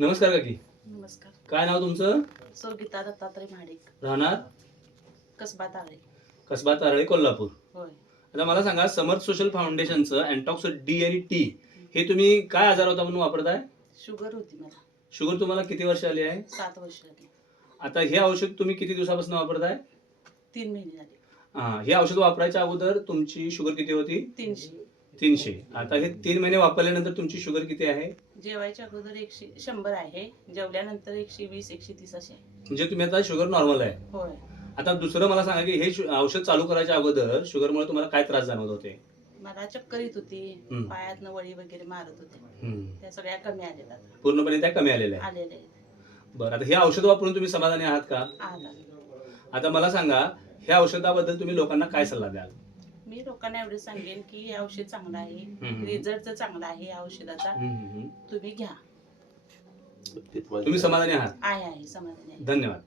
नमस्कार काकी. नमस्कार. काय नाव तुमचं? गीता दत्तात्रय महाडिक, राहणार कसबा ताळे. कसबा तारळी, कोल्हापूर. होय. आता मला सांगा, समर्थ सोशल फाउंडेशनचं अँटॉक्स डी आणि टी हे तुम्ही काय आजार होता म्हणून वापरताय? शुगर होती मला. शुगर तुम्हाला किती वर्ष आली आहे? 7 वर्ष झाली. आता हे औषध तुम्ही किती दिवसापासून वापरताय? 3 महिने झाले. हे औषध वापरायच्या अगोदर तुमची शुगर किती होती? 300. आता हे 3 महिने वापरल्यानंतर तुमची शुगर किती आहे? जेवायच्या अगोदर 100 आहे, जेवल्यानंतर 120-130 असे आहे. म्हणजे तुम्ही आता शुगर नॉर्मल आहे. होय. आता दुसरं मला सांगा की हे औषध चालू करायच्या अगोदर शुगरमुळे तुम्हाला काय त्रास जाणवत होते? मला चक्कर येत होती, पायातनं वळी वगैरे मारत होते. त्या सगळ्या कमी आलेल्या आता. पूर्णपणे त्या कमी आलेल्या आहेत. आलेले आहेत. बरं, आता हे औषध वापरून तुम्ही समाधानी आहात का? आला. आता मला सांगा, ह्या औषधाबद्दल तुम्ही लोकांना काय सल्ला द्याल? मी लोकांना एवढे सांगेन की हे औषध चांगलं आहे, रिझल्ट चांगला आहे या औषधाचा, तुम्ही घ्या. तुम्ही समाधानी आहात? आहे समाधानी आहे. धन्यवाद.